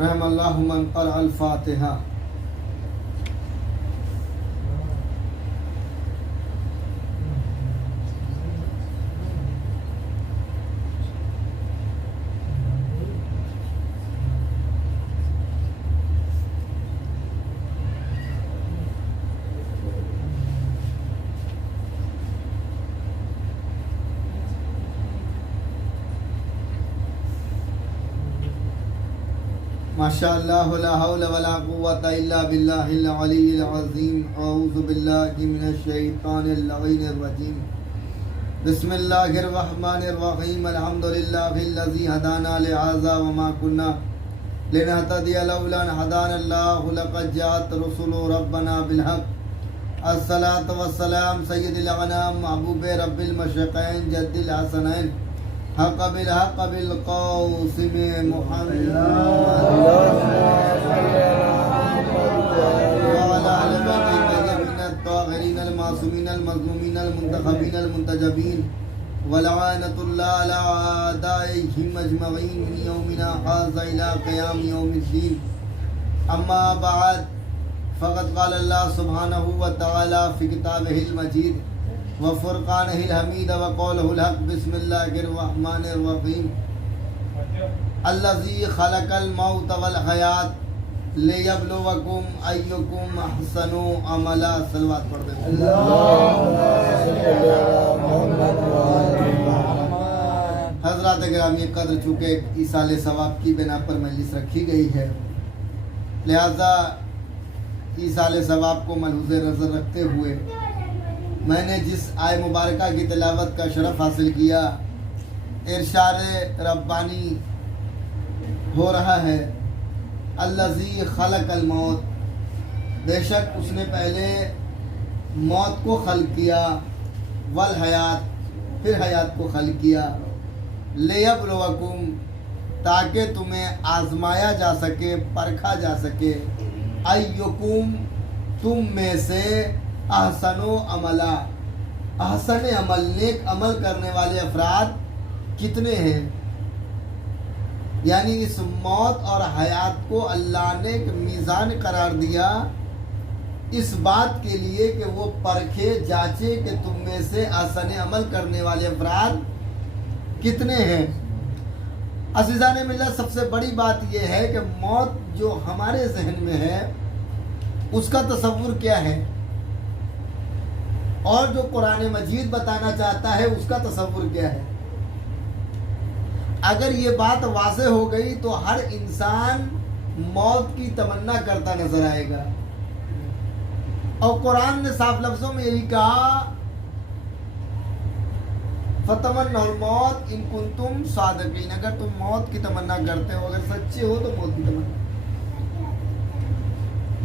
رحم اللہ من قرأ الفاتحہ. ماشاء اللہ لا حول ولا قوة الا باللہ العلی العظیم. اعوذ باللہ من الشیطان اللعین الرجیم. بسم اللہ الرحمن الرحیم. الحمد للہ الذی ہدانا لہذا وما کنا لنہتدی لولا ان ہدانا اللہ لقد جاءت رسل ربنا بالحق. الصلاة والسلام سید الانام محبوب رب المشرقین جد الحسنین حق بالحق بالقاسم محمد وعلى آل بیت الطاہرین الطاہرین المعصومین المظلومین المنتخبین المنتجبین ولعنۃ اللہ علی اعدائہم اجمعین من یومنا ھذا الی قیام یوم الدین. اما بعد فقد قال اللہ سبحانہ وتعالی فی کتابہ المجید وفرقانہ الحمید وقولہ الحق. بسم اللہ الرحمن الرحیم. الذی خلق الموت والحیات لیبلوکم ایکم احسن عملا. صلوات پڑھ دیں. حضرات گرامی قدر، چونکہ ایصال ثواب کی بنا پر مجلس رکھی گئی ہے، لہذا ایصال ثواب کو ملحوظ نظر رکھتے ہوئے میں نے جس آئے مبارکہ کی تلاوت کا شرف حاصل کیا، ارشاد ربانی ہو رہا ہے الذی خلق الموت، بے شک اس نے پہلے موت کو خلق کیا، والحیات، پھر حیات کو خلق کیا، لیبلوکم، تاکہ تمہیں آزمایا جا سکے، پرکھا جا سکے، ایکم، تم میں سے، احسن و عملہ، احسن عمل، نیک عمل کرنے والے افراد کتنے ہیں. یعنی اس موت اور حیات کو اللہ نے ایک میزان قرار دیا اس بات کے لیے کہ وہ پرکھے جانچے کہ تم میں سے احسن عمل کرنے والے افراد کتنے ہیں. عزیزان ملت، سب سے بڑی بات یہ ہے کہ موت جو ہمارے ذہن میں ہے اس کا تصور کیا ہے، اور جو قرآن مجید بتانا چاہتا ہے اس کا تصور کیا ہے. اگر یہ بات واضح ہو گئی تو ہر انسان موت کی تمنا کرتا نظر آئے گا. اور قرآن نے صاف لفظوں میں یہی کہا فَتَمَنَّوْا الْمَوْتَ إِن كُنتُمْ صَادِقِينَ، اگر تم موت کی تمنا کرتے ہو، اگر سچے ہو تو موت کی تمنا.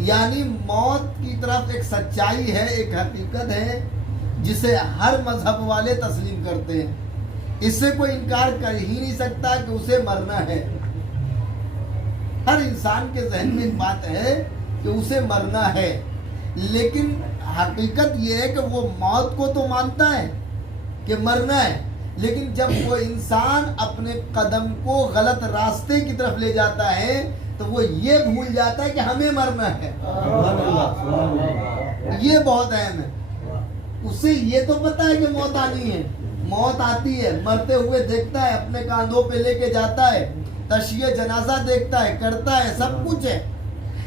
یعنی موت کی طرف ایک سچائی ہے، ایک حقیقت ہے جسے ہر مذہب والے تسلیم کرتے ہیں. اس سے کوئی انکار کر ہی نہیں سکتا کہ اسے مرنا ہے. ہر انسان کے ذہن میں ایک بات ہے کہ اسے مرنا ہے، لیکن حقیقت یہ ہے کہ وہ موت کو تو مانتا ہے کہ مرنا ہے، لیکن جب وہ انسان اپنے قدم کو غلط راستے کی طرف لے جاتا ہے تو وہ یہ بھول جاتا ہے کہ ہمیں مرنا ہے. یہ بہت اہم ہے. اسے یہ تو پتا ہے کہ موت آنی ہے، موت آتی ہے، مرتے ہوئے دیکھتا ہے، اپنے کاندھوں پہ لے کے جاتا ہے، تشییع جنازہ دیکھتا ہے، کرتا ہے، سب کچھ ہے،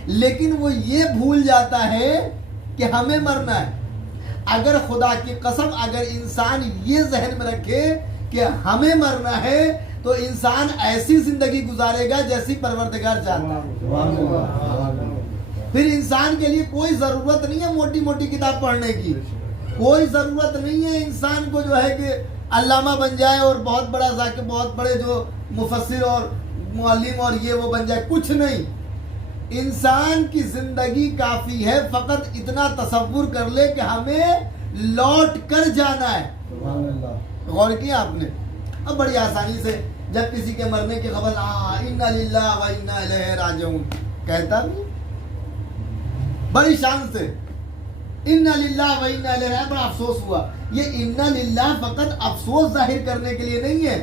لیکن وہ یہ بھول جاتا ہے کہ ہمیں مرنا ہے. اگر خدا کی قسم اگر انسان یہ ذہن میں رکھے کہ ہمیں مرنا ہے تو انسان ایسی زندگی گزارے گا جیسی پروردگار چاہتا ہے. پھر انسان کے لیے کوئی ضرورت نہیں ہے موٹی موٹی کتاب پڑھنے کی، کوئی ضرورت نہیں ہے انسان کو جو ہے کہ علامہ بن جائے اور بہت بڑا ذاکر، بہت بڑے جو مفسر اور معلم اور یہ وہ بن جائے، کچھ نہیں. انسان کی زندگی کافی ہے، فقط اتنا تصور کر لے کہ ہمیں لوٹ کر جانا ہے. غور کیا آپ نے؟ اب بڑی آسانی سے جب کسی کے مرنے کی خبر انا للہ و انا الیہ راجعون کہتا نہیں، بڑی شان سے انا للہ و انا الیہ راجعون. بڑا افسوس ہوا. یہ انا للہ فقط افسوس ظاہر کرنے کے لیے نہیں ہے،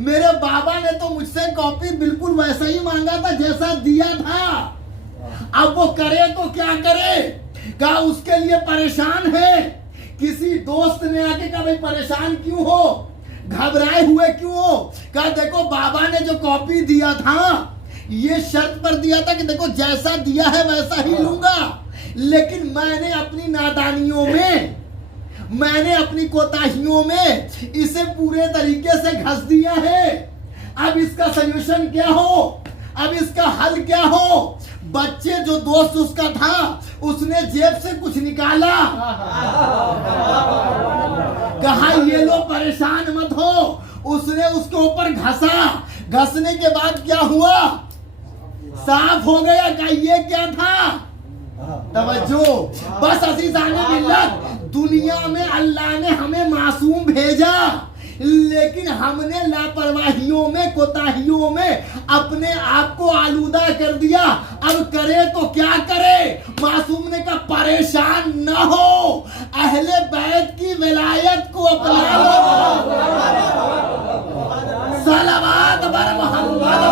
میرے بابا نے تو مجھ سے کاپی بالکل ویسا ہی مانگا تھا جیسا دیا تھا، اب وہ کرے تو کیا کرے؟ کہا اس کے لیے پریشان ہے۔ کسی دوست نے آ کے کہا بھائی پریشان کیوں ہو، گھبرائے ہوئے کیوں ہو؟ کہا دیکھو بابا نے جو کاپی دیا تھا یہ شرط پر دیا تھا کہ دیکھو جیسا دیا ہے ویسا ہی لوں گا، لیکن میں نے اپنی نادانیوں میں، میں نے اپنی کوتاہیوں میں اسے پورے طریقے سے گھس دیا ہے۔ اب اس کا سلوشن کیا ہو، اب اس کا حل کیا ہو؟ بچے جو دوست اس کا تھا اس نے جیب سے کچھ نکالا، کہا یہ لو پریشان مت ہو، اس نے اس کے اوپر گھسا، گھسنے کے بعد کیا ہوا؟ صاف ہو گیا۔ کہا یہ کیا تھا؟ توجہ، بس عزیزان ملت، دنیا میں اللہ نے ہمیں معصوم بھیجا، لیکن ہم نے لاپرواہیوں میں، کوتاہیوں میں اپنے آپ کو آلودہ کر دیا۔ اب کرے تو کیا کرے؟ معصوم نے کہا پریشان نہ ہو، اہل بیت کی ولایت کو اپنا لو۔ صلوات بر محمد۔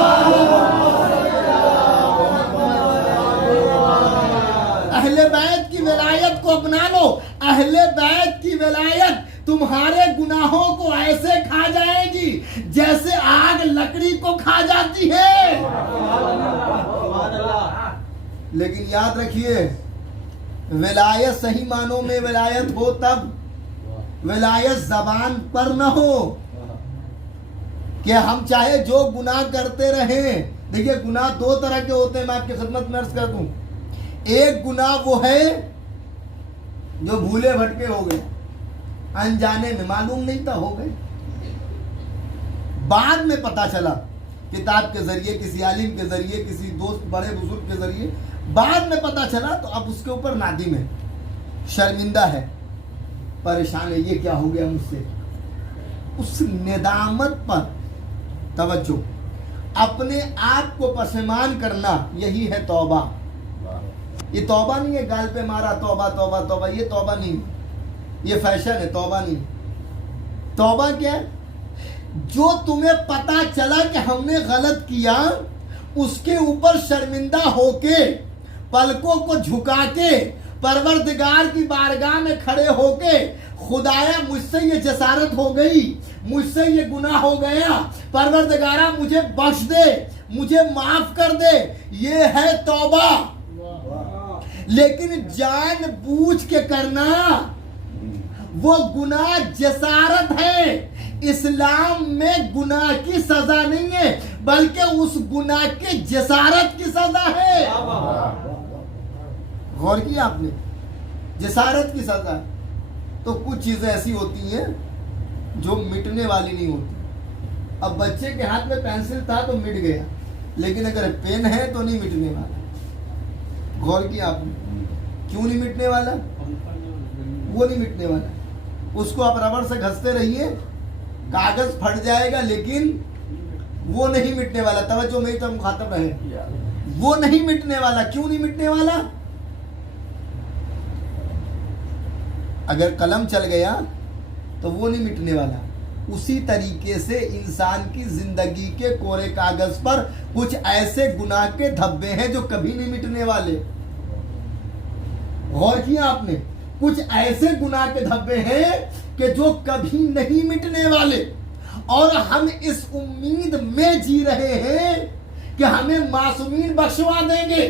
اہل بیت کی ولایت کو اپنا لو۔ اہل بیت کی ولایت تمہارے گناہوں کو ایسے کھا جائے گی جیسے آگ لکڑی کو کھا جاتی ہے۔ لیکن یاد رکھیے، ولایت صحیح معنوں میں ولایت ہو تب، ولایت زبان پر نہ ہو کہ ہم چاہے جو گناہ کرتے رہیں۔ دیکھیے گناہ دو طرح کے ہوتے ہیں، میں آپ کی خدمت میں عرض کر دوں۔ ایک گناہ وہ ہے جو بھولے بھٹکے ہو گئے، انجانے میں، معلوم نہیں تھا ہو گئے، بعد میں پتا چلا کتاب کے ذریعے، کسی عالم کے ذریعے، کسی دوست بڑے بزرگ کے ذریعے بعد میں پتا چلا، تو اب اس کے اوپر نادم ہے، شرمندہ ہے، پریشان ہے، یہ کیا ہو گیا مجھ سے۔ اس ندامت پر توجہ، اپنے آپ کو پشیمان کرنا، یہی ہے توبہ۔ یہ توبہ نہیں ہے گال پہ مارا توبہ توبہ توبہ، یہ توبہ نہیں، یہ فیشن ہے، توبہ نہیں۔ توبہ کیا ہے؟ جو تمہیں پتا چلا کہ ہم نے غلط کیا، اس کے اوپر شرمندہ ہو کے، پلکوں کو جھکا کے، پروردگار کی بارگاہ میں کھڑے ہو کے، خدایا مجھ سے یہ جسارت ہو گئی، مجھ سے یہ گناہ ہو گیا، پروردگارا مجھے بخش دے، مجھے معاف کر دے، یہ ہے توبہ۔ لیکن جان بوجھ کے کرنا وہ گناہ جسارت ہے۔ اسلام میں گناہ کی سزا نہیں ہے، بلکہ اس گناہ کے جسارت کی سزا ہے۔ غور کیا آپ نے؟ جسارت کی سزا۔ تو کچھ چیزیں ایسی ہوتی ہیں جو مٹنے والی نہیں ہوتی۔ اب بچے کے ہاتھ میں پینسل تھا تو مٹ گیا، لیکن اگر پین ہے تو نہیں مٹنے والا۔ غور کیا آپ نے؟ کیوں نہیں مٹنے والا؟ وہ نہیں مٹنے والا، اس کو آپ ربڑ سے گھستے رہیے، کاغذ پھٹ جائے گا، لیکن وہ نہیں مٹنے والا۔ توجہ میری طرف مخاطب رہے، وہ نہیں مٹنے والا۔ کیوں نہیں مٹنے والا؟ اگر قلم چل گیا تو وہ نہیں مٹنے والا۔ اسی طریقے سے انسان کی زندگی کے کورے کاغذ پر کچھ ایسے گناہ کے دھبے ہیں جو کبھی نہیں مٹنے والے۔ غور کیا آپ نے؟ کچھ ایسے گناہ کے دھبے ہیں کہ جو کبھی نہیں مٹنے والے، اور ہم اس امید میں جی رہے ہیں کہ ہمیں معصومین بخشوا دیں گے۔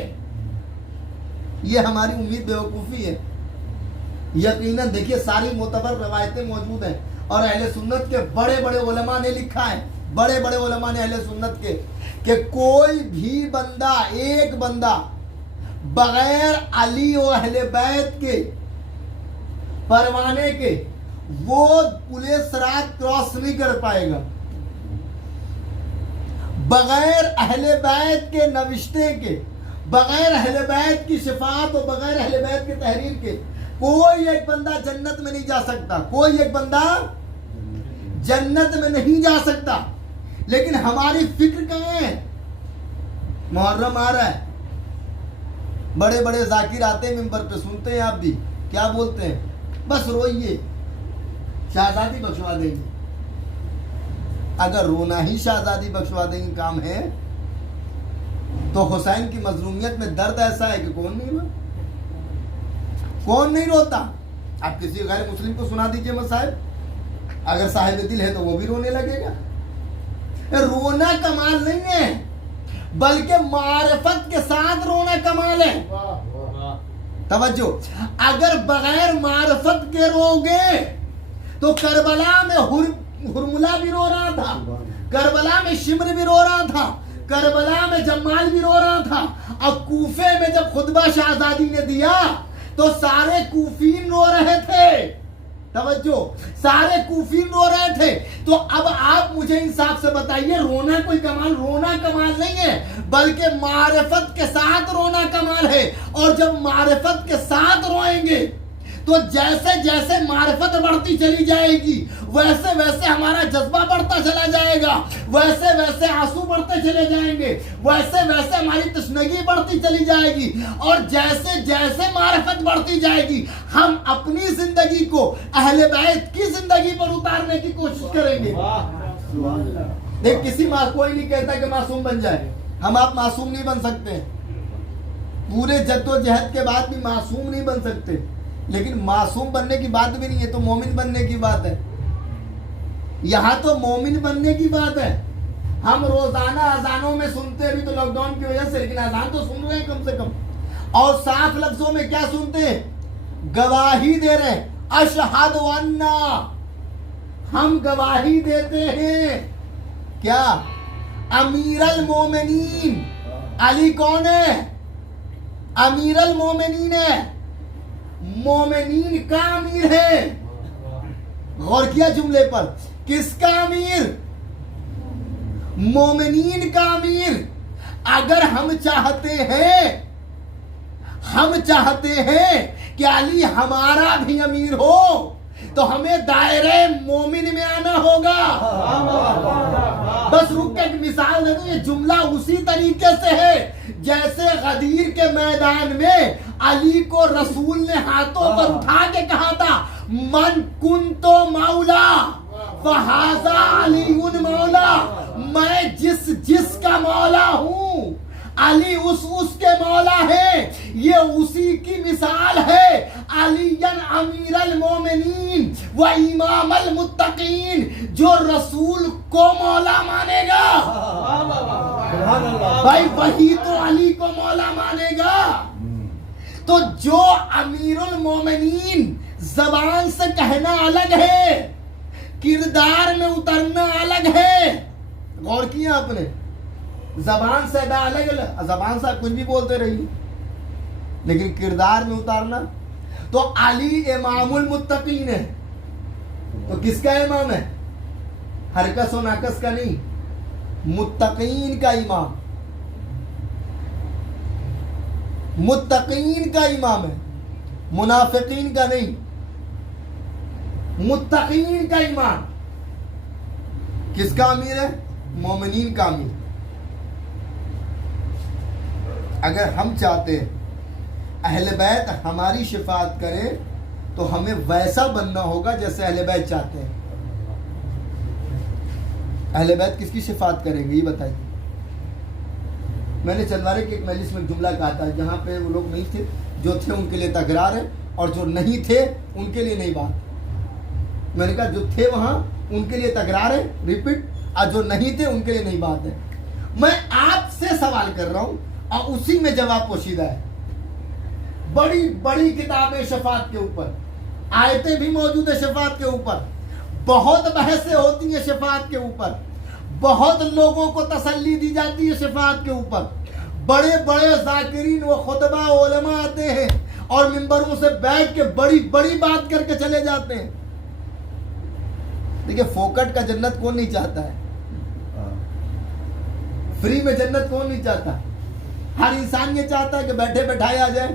یہ ہماری امید بیوقوفی ہے۔ یقیناً دیکھیے ساری معتبر روایتیں موجود ہیں، اور اہل سنت کے بڑے بڑے علماء نے لکھا ہے، بڑے بڑے علماء نے اہل سنت کے، کہ کوئی بھی بندہ، ایک بندہ بغیر علی و اہل بیت کے پروانے کے وہ پلے صراط کراس نہیں کر پائے گا، بغیر اہل بیت کے نوشتے کے، بغیر اہل بیت کی شفاعت اور بغیر اہل بیت کے تحریر کے کوئی ایک بندہ جنت میں نہیں جا سکتا، کوئی ایک بندہ جنت میں نہیں جا سکتا۔ لیکن ہماری فکر کہاں ہے؟ محرم آ رہا ہے، بڑے بڑے ذاکر آتے ہیں ممبر پہ، سنتے ہیں آپ بھی کیا بولتے ہیں، بس روئیے شہزادی بخشوا دیں گے، اگر رونا ہی شہزادی بخشوانے کا کام ہے تو حسین کی مظلومیت میں درد ایسا ہے کہ کون نہیں روتا؟ کون نہیں روتا؟ آپ کسی غیر مسلم کو سنا دیجئے مصائب، اگر صاحب دل ہے تو وہ بھی رونے لگے گا۔ رونا کمال نہیں ہے بلکہ معرفت کے ساتھ رونا کمال ہے۔ توجہ، اگر بغیر معرفت کے رو گے تو کربلا میں ہرملہ بھی رو رہا تھا، کربلا میں شمر بھی رو رہا تھا، کربلا میں جمال بھی رو رہا تھا، اب کوفے میں جب خطبہ شہزادی نے دیا تو سارے کوفین رو رہے تھے۔ توجہ، سارے کوفین رو رہے تھے۔ تو اب آپ مجھے انصاف سے بتائیے، رونا کوئی کمال، رونا کمال نہیں ہے بلکہ معرفت کے ساتھ رونا کمال ہے۔ اور جب معرفت کے ساتھ روئیں گے تو جیسے جیسے معرفت بڑھتی چلی جائے گی ویسے ویسے ہمارا جذبہ بڑھتا چلا جائے گا، ویسے ویسے آنسو بڑھتے چلے جائیں گے، ویسے ویسے ہماری تشنگی بڑھتی چلی جائے گی، اور جیسے جیسے معرفت بڑھتی جائے گی ہم اپنی زندگی کو اہل بیت کی زندگی پر اتارنے کی کوشش کریں گے۔ دیکھ، کوئی نہیں کہتا کہ معصوم بن جائے، ہم آپ معصوم نہیں بن سکتے، پورے جد و جہد کے بعد بھی معصوم نہیں بن سکتے، لیکن معصوم بننے کی بات بھی نہیں ہے، تو مومن بننے کی بات ہے۔ یہاں تو مومن بننے کی بات ہے۔ ہم روزانہ اذانوں میں سنتے، ابھی تو لاک ڈاؤن کی وجہ سے، لیکن اذان تو سن رہے ہیں کم سے کم، اور صاف لفظوں میں کیا سنتے ہیں؟ گواہی دے رہے ہیں، اشہد انا، ہم گواہی دیتے ہیں کیا؟ امیر المومنین علی کون ہے؟ امیر المومنین ہے، مومنین کا امیر ہے۔ غور کیا جملے پر؟ کس کا امیر؟ مومنین کا امیر۔ اگر ہم چاہتے ہیں کہ علی ہمارا بھی امیر ہو تو ہمیں دائرہ مومن میں آنا ہوگا۔ بس رک کے ایک مثال دے دوں، یہ جملہ اسی طریقے سے ہے جیسے غدیر کے میدان میں علی کو رسول نے ہاتھوں پر اٹھا کے کہا تھا، من کنتو مولا فہذا علی مولا، میں جس کا مولا ہوں علی اس کے مولا ہے۔ یہ اسی کی مثال ہے، علی امیر المومنین و امام المتقین، جو رسول کو مولا مانے گا بھائی وہی تو علی کو مولا مانے گا۔ تو جو امیر المومنین زبان سے کہنا الگ ہے، کردار میں اترنا الگ ہے۔ غور کیا آپ نے؟ زبان سے ادا الگ الگ، زبان سے آپ کچھ بھی بولتے رہیے لیکن کردار میں اتارنا۔ تو علی امام المتقین ہے، تو کس کا امام ہے؟ ہرکس و ناکس کا نہیں، متقین کا امام، متقین کا امام ہے، منافقین کا نہیں، متقین کا امام۔ کس کا امیر ہے؟ مومنین کا امیر۔ اگر ہم چاہتے ہیں اہل بیت ہماری شفاعت کرے تو ہمیں ویسا بننا ہوگا جیسے اہل بیت چاہتے ہیں۔ اہل بیت کس کی شفاعت کریں گے یہ بتائیے؟ میں نے چندوارے کی ایک مجلس میں جملہ کہا تھا، جہاں پہ وہ لوگ نہیں تھے، جو تھے ان کے لیے تکرار ہے، اور جو نہیں تھے ان کے لیے نئی بات۔ میں نے کہا جو تھے وہاں ان کے لیے تکرار ہے، ریپیٹ، اور جو نہیں تھے ان کے لیے نئی بات ہے۔ میں آپ سے سوال کر رہا ہوں اور اسی میں جواب پوشیدہ ہے۔ بڑی بڑی کتابیں شفاعت کے اوپر، آیتیں بھی موجود ہیں شفاعت کے اوپر، بہت بحثیں ہوتی ہیں شفاعت کے اوپر، بہت لوگوں کو تسلی دی جاتی ہے شفاعت کے اوپر، بڑے بڑے ذاکرین و خطبہ علماء آتے ہیں اور منبروں سے بیٹھ کے بڑی بڑی بات کر کے چلے جاتے ہیں۔ دیکھیں، فوکٹ کا جنت کون نہیں چاہتا ہے؟ فری میں جنت کون نہیں چاہتا؟ ہر انسان یہ چاہتا ہے کہ بیٹھے بیٹھائے آ جائے،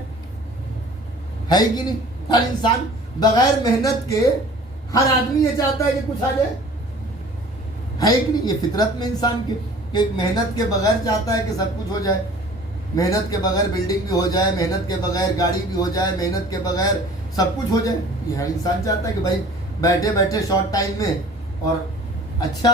ہے کہ نہیں؟ ہر انسان بغیر محنت کے، ہر آدمی یہ چاہتا ہے کہ کچھ آ جائے، ہے کہ نہیں؟ یہ فطرت میں انسان کی کہ محنت کے بغیر چاہتا ہے کہ سب کچھ ہو جائے، محنت کے بغیر بلڈنگ بھی ہو جائے، محنت کے بغیر گاڑی بھی ہو جائے، محنت کے بغیر سب کچھ ہو جائے۔ یہ ہر انسان چاہتا ہے کہ بھائی بیٹھے بیٹھے شارٹ ٹائم میں اور اچھا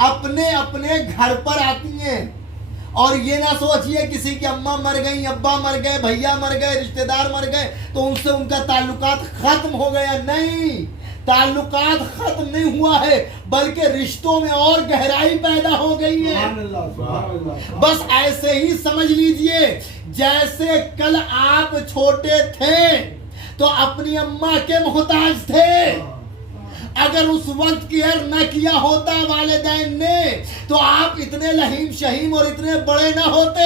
اپنے اپنے گھر پر آتی ہیں. اور یہ نہ سوچئے کسی کی اماں مر گئی، ابا مر گئے، بھیا مر گئے، رشتہ دار مر گئے تو ان سے ان کا تعلقات ختم ہو گیا. نہیں، تعلقات ختم نہیں ہوا ہے، بلکہ رشتوں میں اور گہرائی پیدا ہو گئی ہے. بس ایسے ہی سمجھ لیجئے جیسے کل آپ چھوٹے تھے تو اپنی اماں کے محتاج تھے. اگر اس وقت کیئر نہ کیا ہوتا والدین نے تو آپ اتنے لہیم شہیم اور اتنے بڑے نہ ہوتے.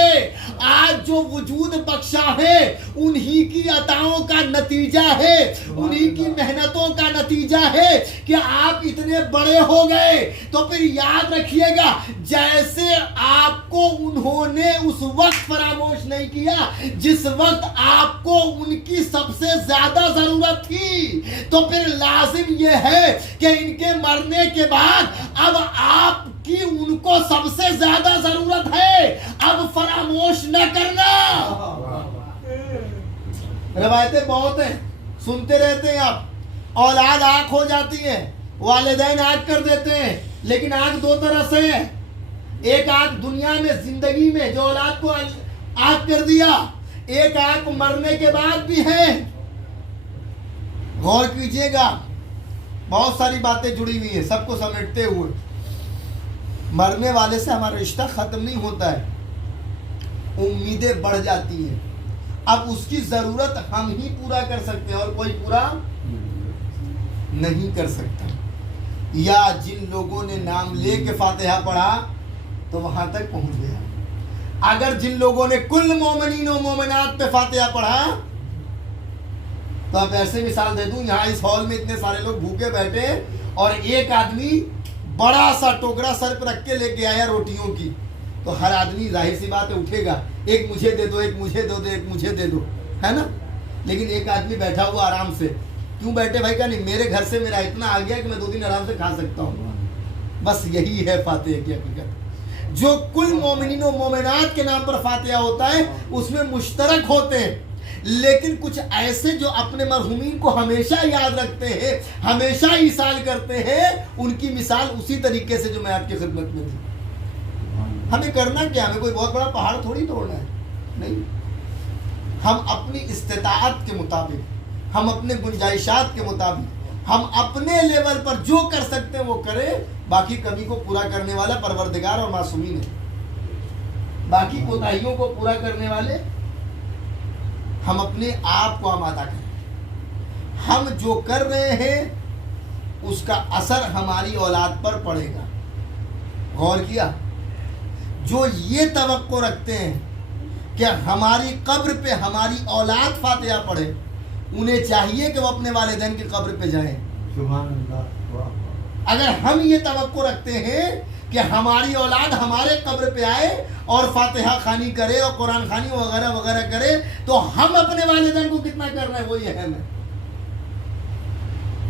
آج جو وجود بخشا ہے انہی کی عطاؤں کا نتیجہ ہے، انہی کی محنتوں کا نتیجہ ہے کہ آپ اتنے بڑے ہو گئے. تو پھر یاد رکھیے گا جیسے آپ کو انہوں نے اس وقت فراموش نہیں کیا جس وقت آپ کو ان کی سب سے زیادہ ضرورت تھی، تو پھر لازم یہ ہے کہ ان کے مرنے کے بعد اب آپ کی ان کو سب سے زیادہ ضرورت ہے. اب فراموش نہ کرنا. روایتیں بہت ہیں، سنتے رہتے ہیں آپ. اولاد آنکھ ہو جاتی ہے، والدین آنکھ کر دیتے ہیں، لیکن آنکھ دو طرح سے ہے. ایک آنکھ دنیا میں زندگی میں جو اولاد کو آنکھ کر دیا، ایک آنکھ مرنے کے بعد بھی ہے. غور کیجئے گا، بہت ساری باتیں جڑی ہوئی ہیں سب کو سمیٹتے ہوئے. مرنے والے سے ہمارا رشتہ ختم نہیں ہوتا ہے، امیدیں بڑھ جاتی ہیں. اب اس کی ضرورت ہم ہی پورا کر سکتے ہیں اور کوئی پورا نہیں کر سکتا. یا جن لوگوں نے نام لے کے فاتحہ پڑھا تو وہاں تک پہنچ گیا. اگر جن لوگوں نے کل مومنین و مومنات پہ فاتحہ پڑھا تو اب ایسے مثال دے دوں، یہاں اس ہال میں اتنے سارے لوگ بھوکے بیٹھے اور ایک آدمی بڑا سا ٹوکرا سر پہ رکھ کے لے کے آیا روٹیوں کی، تو ہر آدمی ظاہر سی بات ہے اٹھے گا، ایک مجھے دے دو، ایک مجھے دے دو، ایک مجھے دے دو، ہے نا. لیکن ایک آدمی بیٹھا ہوا آرام سے، کیوں بیٹھے بھائی؟ کا نہیں، میرے گھر سے میرا اتنا آ گیا کہ میں 2 دن آرام سے کھا سکتا ہوں. بس یہی ہے فاتحہ کی حقیقت. جو کل مومنین و مومنات کے نام پر فاتحہ ہوتا ہے اس میں مشترک ہوتے ہیں، لیکن کچھ ایسے جو اپنے مرحومین کو ہمیشہ یاد رکھتے ہیں، ہمیشہ ایصال کرتے ہیں، ان کی مثال اسی طریقے سے جو میں آپ کی خدمت میں تھی. ہمیں کرنا کیا؟ ہمیں کوئی بہت بڑا پہاڑ تھوڑی توڑنا ہے، نہیں. ہم اپنی استطاعت کے مطابق، ہم اپنے گنجائشات کے مطابق، ہم اپنے لیول پر جو کر سکتے ہیں وہ کریں. باقی کمی کو پورا کرنے والا پروردگار اور معصومین ہے. باقی کوتاہیوں کو پورا کرنے والے ہم اپنے آپ کو آمادہ کریں. ہم جو کر رہے ہیں اس کا اثر ہماری اولاد پر پڑے گا. غور کیا؟ جو یہ توقع رکھتے ہیں کہ ہماری قبر پہ ہماری اولاد فاتحہ پڑھے، انہیں چاہیے کہ وہ اپنے والدین کی قبر پہ جائیں. سبحان اللہ. اگر ہم یہ توقع رکھتے ہیں کہ ہماری اولاد ہمارے قبر پہ آئے اور فاتحہ خوانی کرے اور قرآن خوانی وغیرہ وغیرہ کرے، تو ہم اپنے والدین کو کتنا کر رہے ہیں وہ یہ اہم ہے.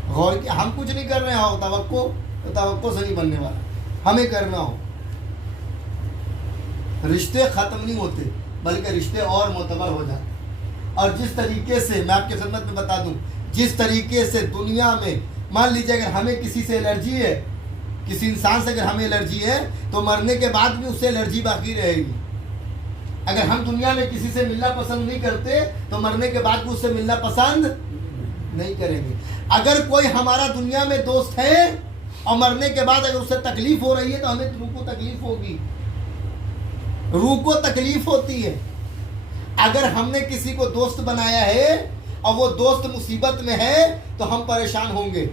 غور کیا؟ ہم کچھ نہیں کر رہے ہیں. توقع سے نہیں بننے والا. ہمیں کرنا ہو. رشتے ختم نہیں ہوتے بلکہ رشتے اور معتبر ہو جاتے. اور جس طریقے سے میں آپ کی خدمت میں بتا دوں، جس طریقے سے دنیا میں مان لیجیے اگر ہمیں کسی سے الرجی ہے، کسی انسان سے اگر ہمیں الرجی ہے تو مرنے کے بعد بھی اس سے الرجی باقی رہے گی. اگر ہم دنیا میں کسی سے ملنا پسند نہیں کرتے تو مرنے کے بعد بھی اس سے ملنا پسند نہیں کریں گے. اگر کوئی ہمارا دنیا میں دوست ہے اور مرنے کے بعد اگر اسے تکلیف ہو رہی ہے تو ہمیں روح کو تکلیف ہوگی. روح کو تکلیف ہوتی ہے. اگر ہم نے کسی کو دوست بنایا ہے اور وہ دوست مصیبت میں ہے تو ہم پریشان ہوں گے.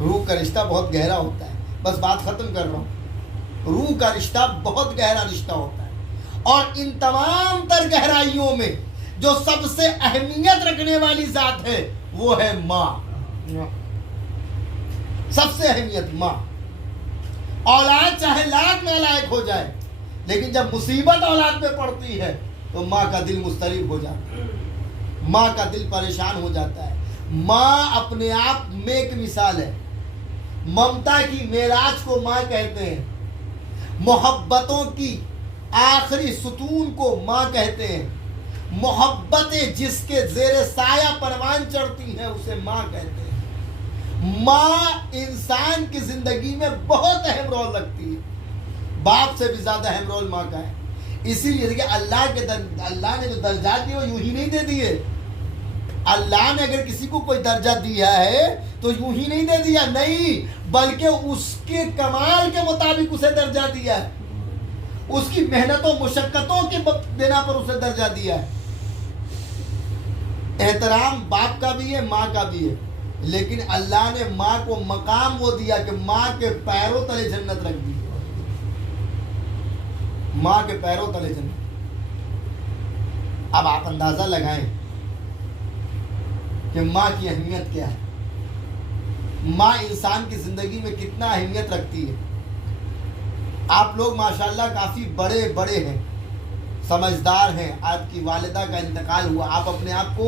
روح کا رشتہ بہت گہرا ہوتا ہے. بس بات ختم کر رہا ہوں. روح کا رشتہ بہت گہرا رشتہ ہوتا ہے، اور ان تمام تر گہرائیوں میں جو سب سے اہمیت رکھنے والی ذات ہے وہ ہے ماں. سب سے اہمیت ماں. اولاد چاہے لاکھ نالائق ہو جائے، لیکن جب مصیبت اولاد پہ پڑتی ہے تو ماں کا دل مضطرب ہو جاتا ہے، ماں کا دل پریشان ہو جاتا ہے. ماں اپنے آپ میں ایک مثال ہے. ممتا کی معراج کو ماں کہتے ہیں. محبتوں کی آخری ستون کو ماں کہتے ہیں. محبتیں جس کے زیر سایہ پروان چڑھتی ہیں اسے ماں کہتے ہیں. ماں انسان کی زندگی میں بہت اہم رول رول رکھتی ہے, باپ سے بھی زیادہ اہم رول ماں کا ہے. اسی لیے دیکھیں اللہ نے جو درجات دیے وہ یوں ہی نہیں دے دیے. اللہ نے اگر کسی کو کوئی درجہ دیا ہے تو یوں ہی نہیں دے دیا, نہیں, بلکہ اس کے کمال کے مطابق اسے درجہ دیا ہے, اس کی محنتوں مشقتوں کی بنا پر اسے درجہ دیا ہے. احترام باپ کا بھی ہے, ماں کا بھی ہے, لیکن اللہ نے ماں کو مقام وہ دیا کہ ماں کے پیروں تلے جنت رکھ دی, ماں کے پیروں تلے جنت. اب آپ اندازہ لگائیں کہ ماں کی اہمیت کیا ہے, ماں انسان کی زندگی میں کتنا اہمیت رکھتی ہے. آپ لوگ ماشاءاللہ کافی بڑے بڑے ہیں, سمجھدار ہیں, آپ کی والدہ کا انتقال ہوا, آپ اپنے آپ کو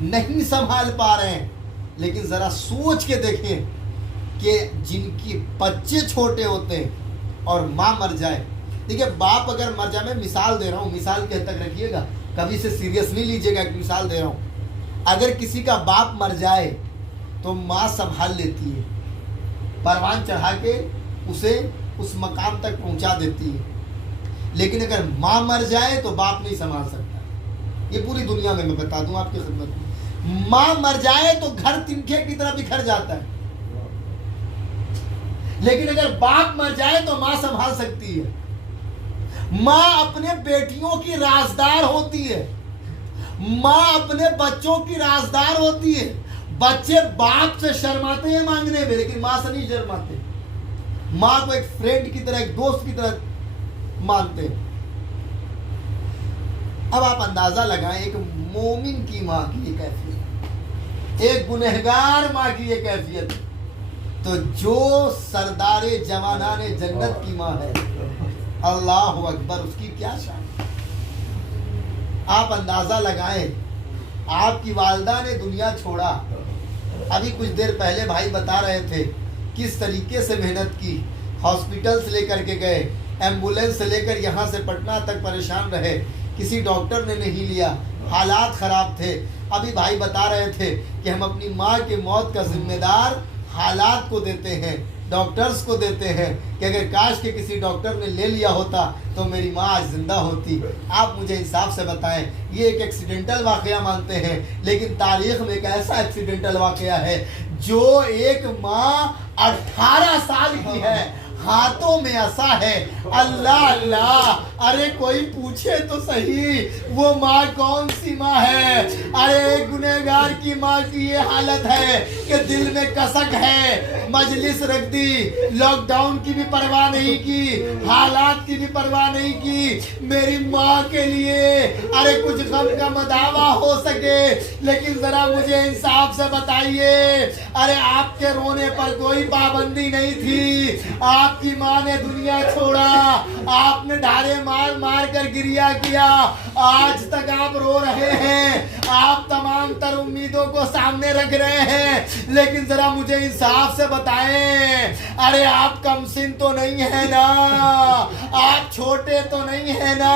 نہیں سنبھال پا رہے ہیں, لیکن ذرا سوچ کے دیکھیں کہ جن کی بچے چھوٹے ہوتے ہیں اور ماں مر جائے. دیکھیے باپ اگر مر جائے, میں مثال دے رہا ہوں, مثال کے حد تک رکھیے گا, کبھی سے سیریس نہیں لیجیے گا, ایک مثال دے رہا ہوں. اگر کسی کا باپ مر جائے تو ماں سنبھال لیتی ہے, پروان چڑھا کے اسے اس مقام تک پہنچا دیتی ہے. لیکن اگر ماں مر جائے تو باپ نہیں سنبھال سکتا. یہ پوری دنیا میں بتا دوں آپ کی خدمت میں, ماں مر جائے تو گھر تنکے کی طرح بکھر جاتا ہے, لیکن اگر باپ مر جائے تو ماں سنبھال سکتی ہے. ماں اپنے بیٹیوں کی رازدار ہوتی ہے, ماں اپنے بچوں کی رازدار ہوتی ہے. بچے باپ سے شرماتے ہیں مانگنے میں, لیکن ماں سے نہیں شرماتے. ماں کو ایک فرینڈ کی طرح, ایک دوست کی طرح مانتے ہیں. اب آپ اندازہ لگائیں ایک مومن کی ماں کی یہ کیفیت, ایک گنہگار ماں کی یہ کیفیت, تو جو سردار جوانان جنت کی ماں ہے, اللہ اکبر, اس کی کیا شان. آپ اندازہ لگائیں, آپ کی والدہ نے دنیا چھوڑا, ابھی کچھ دیر پہلے بھائی بتا رہے تھے کس طریقے سے محنت کی, ہاسپٹل سے لے کر کے گئے, ایمبولینس سے لے کر یہاں سے پٹنہ تک پریشان رہے, کسی ڈاکٹر نے نہیں لیا, حالات خراب تھے. ابھی بھائی بتا رہے تھے کہ ہم اپنی ماں کے موت کا ذمہ دار حالات کو دیتے ہیں, ڈاکٹرز کو دیتے ہیں, کہ اگر کاش کے کسی ڈاکٹر نے لے لیا ہوتا تو میری ماں آج زندہ ہوتی. آپ مجھے انصاف سے بتائیں, یہ ایک ایکسیڈنٹل واقعہ مانتے ہیں, لیکن تاریخ میں ایک ایسا ایکسیڈنٹل واقعہ ہے جو ایک ماں 18 سال کی ہے, ہاتھوں میں عصا ہے. اللہ اللہ, ارے کوئی پوچھے تو صحیح وہ ماں کون سی ماں ہے. ارے ایک گنہگار کی ماں کی یہ حالت ہے کہ دل میں کسک ہے, مجلس رکھ دی, لاک ڈاؤن کی بھی پرواہ نہیں کی, حالات کی بھی پرواہ نہیں کی, میری ماں کے لیے ارے کچھ غم کا مداوع ہو سکے. لیکن ذرا مجھے انصاف سے بتائیے, ارے آپ کے رونے پر کوئی پابندی نہیں تھی, آپ کی ماں نے دنیا چھوڑا, آپ نے ڈھارے مار مار کر گریا کیا, آج تک آپ رو رہے ہیں, آپ تمام تر امیدوں کو سامنے رکھ رہے ہیں, لیکن ذرا مجھے انصاف سے بتائیں, ارے آپ کم سن تو نہیں ہے نا, آپ چھوٹے تو نہیں ہے نا.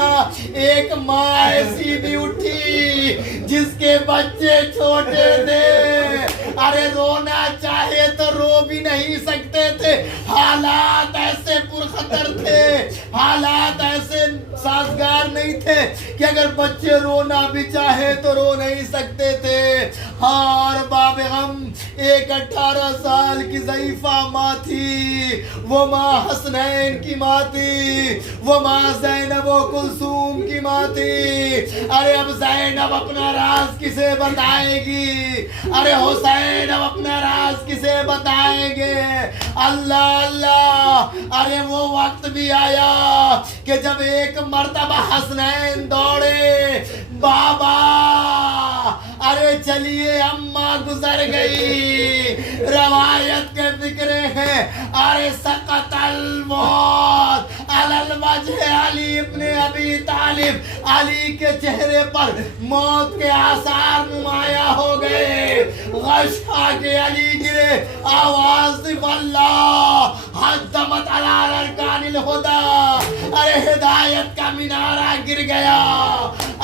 ایک ماں ایسی بھی اٹھی جس کے بچے چھوٹے تھے, ارے رونا چاہے تو رو بھی نہیں سکتے تھے, حالات ایسے پرخطر تھے, حالات ایسے سازگار نہیں تھے کہ اگر بچے رونا بھی چاہے تو رو نہیں سکتے تھے. اور باب غم ایک 18 سال کی ضعیفہ ماں تھی, وہ ماں حسنین کی ماں تھی, وہ ماں زینب و کلثوم کی ماں تھی. ارے اب زینب اپنا راز کسے بتائے گی, ارے حسین اب اپنا راز کسے بتائیں گے. اللہ اللہ, ارے وہ وقت بھی آیا کہ جب ایک مرتبہ حسنین دوڑے, بابا ارے چلیے اماں گزر گئی. روایت کے فکرے ہیں, ارے سقط الموت علی الوجہ علی ابن ابی طالب, علی کے چہرے پر موت کے آثار نمایاں ہو گئے. غش کھا کے علی گرے, آواز دی واللہ حدمت علی ارکان الہدی, ارے ہدایت کا مینارہ گر گیا.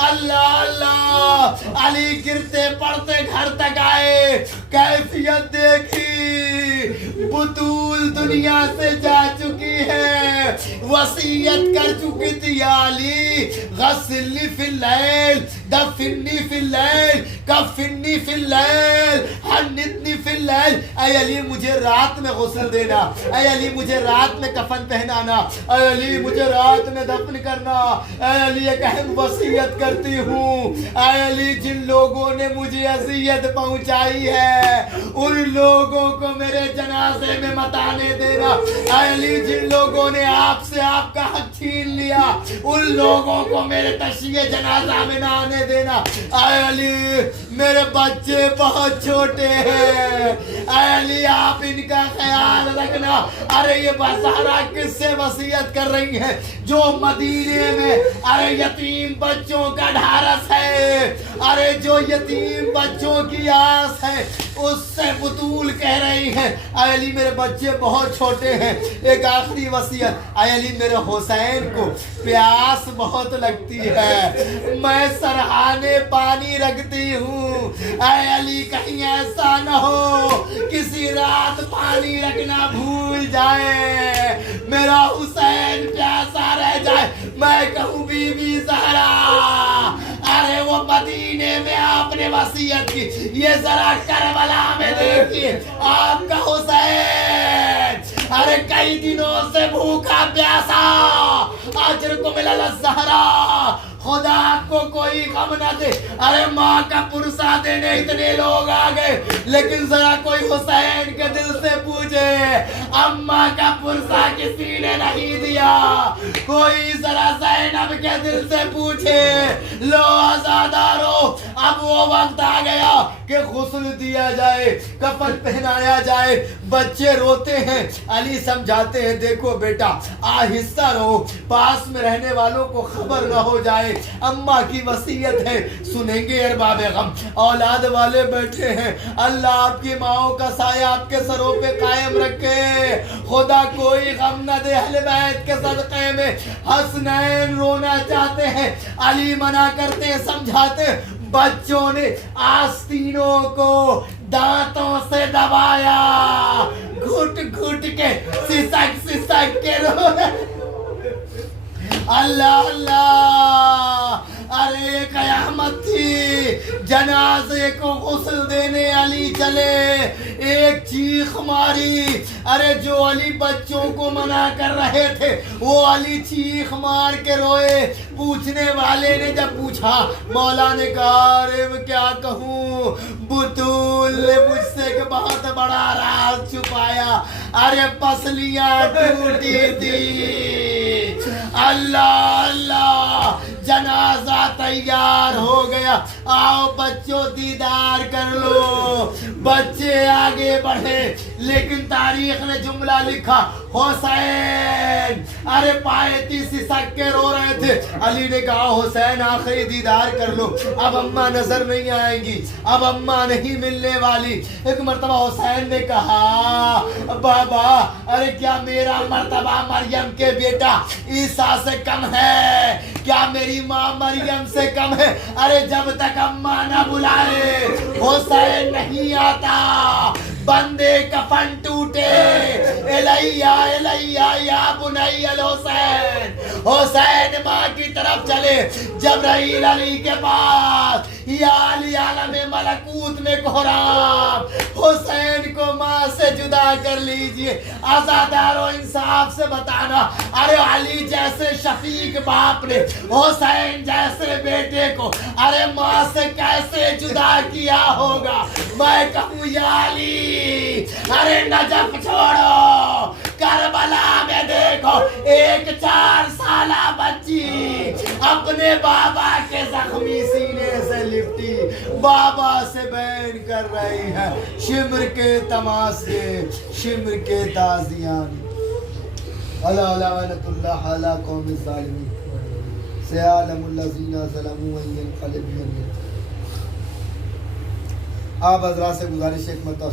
اللہ اللہ, علی گرتے پڑتے گھر تک آئے, کیفیت دیکھی, بطول دنیا سے جا چکی ہے, وصیت کر چکی تھی یا علی غسلنی فی اللیل دفنی فی اللیل کفنی فی اللیل حنتنی فی اللیل، اے علی مجھے رات میں غسل دینا، اے علی مجھے رات میں کفن پہنانا، اے علی مجھے رات میں دفن کرنا، اے علی ایک اہم وصیت کرتی ہوں، اے علی جن لوگوں نے مجھے اذیت پہنچائی ہے ان لوگوں کو میرے جنازے میں مت آنے دینا، اے علی جن لوگوں نے آپ سے آپ کا حق چھین لیا ان لوگوں کو میرے تشییع جنازہ میں نہ آنے دینا، اے علی میرے بچے بہت چھوٹے ہیں، اے علی آپ ان کا خیال رکھنا۔ ارے یہ بسارا کس سے وصیت کر رہی ہیں؟ جو مدینے میں ارے یتیم بچوں کا ڈھارس ہے، ارے جو یتیم بچوں کی آس ہے اس سے بطول کہہ رہی ہیں اے علی میرے بچے بہت چھوٹے ہیں، ایک آخری وصیت، اے علی میرے حسین کو پیاس بہت لگتی ہے، میں سرہانے پانی رکھتی ہوں، اے علی کہیں ایسا نہ ہو کسی رات پانی رکھنا بھول جائے، میرا حسین پیاسا رہ جائے، میں کہوں بی بی زہرا ارے وہ مدینے میں آپ نے وصیت کی، یہ ذرا کربلا میں دیکھیے آپ کا حسین ارے کئی دنوں سے بھوکا پیاسا، اجرکم الی الزہرا، خدا آپ کو کوئی غم نہ دے، ارے ماں کا پرسا دینے اتنے لوگ آ گئے لیکن ذرا کوئی حسین کے دل سے پوچھے اماں کا پرسا کسی نے نہیں دیا، کوئی ذرا زینب کے دل سے پوچھے لو آزادارو اب وہ وقت آ گیا کہ غسل دیا جائے، کفن پہنایا جائے، بچے روتے ہیں، علی سمجھاتے ہیں دیکھو بیٹا آہستہ رہو، پاس میں رہنے والوں کو خبر نہ ہو جائے، اماں کی وصیت ہے، سنیں گے ارباب غم، اولاد والے بیٹھے ہیں، اللہ آپ کی ماؤں کا سایہ آپ کے سروں پہ قائم رکھے، خدا کوئی غم نہ دے، اہل بیت کے صدقے میں حسنین رونا چاہتے ہیں، علی منع کرتے ہیں، سمجھاتے ہیں، بچوں نے آستینوں کو دانتوں سے دبایا، گھٹ گھٹ کے سسک سسک کے رو اللہ اللہ، ارے قیامت تھی، جنازے کو غسل دینے علی چلے، ایک چیخ ماری، ارے جو علی بچوں کو منع کر رہے تھے وہ علی چیخ مار کے روئے، پوچھنے والے نے جب پوچھا مولا نے کہا ارے میں کیا کہوں، بطول نے مجھ سے ایک بہت بڑا راز چھپایا، ارے پسلیاں ٹوٹی تھی، اللہ اللہ جنازہ تیار ہو گیا، آؤ بچوں دیدار کر لو، بچے آگے بڑھے لیکن تاریخ نے جملہ لکھا حسین ارے پائیتی سسک کے رو رہے تھے، علی نے کہا حسین آخری دیدار کر لو، اب اماں نظر نہیں آئیں گی، اب اماں نہیں ملنے والی، ایک مرتبہ حسین نے کہا بابا ارے کیا میرا مرتبہ مریم کے بیٹا عیسیٰ سے کم ہے، کیا میری ماں مریم سے کم ہے، ارے جب تک اماں نہ بلائے حسین نہیں آتا، بندے کفن ٹوٹے، الیہ الیہ یا بنی الحسین، حسین ماں کی طرف چلے، جبرائیل علی کے پاس، یا علی عالم ملکوت میں کوہرام، حسین کو ماں سے جدا کر لیجئے، آزادار و انصاف سے بتانا، ارے علی جیسے شفیق باپ نے حسین جیسے بیٹے کو ارے ماں سے کیسے جدا کیا ہوگا، میں کہوں یا علی ارے نجف چھوڑو، کربلا میں دیکھو ایک 4 سالہ بچی اپنے بابا کے زخمی سینے سے لپٹی بابا سے بین کر رہی ہے، شمر کے تماسے، شمر کے تازیان، الا لعنت اللہ علی قوم الظالمین، سیعلم الذین ظلموا ان ينقلبوا۔ آپ حضرات سے گزارش ایک مرتبہ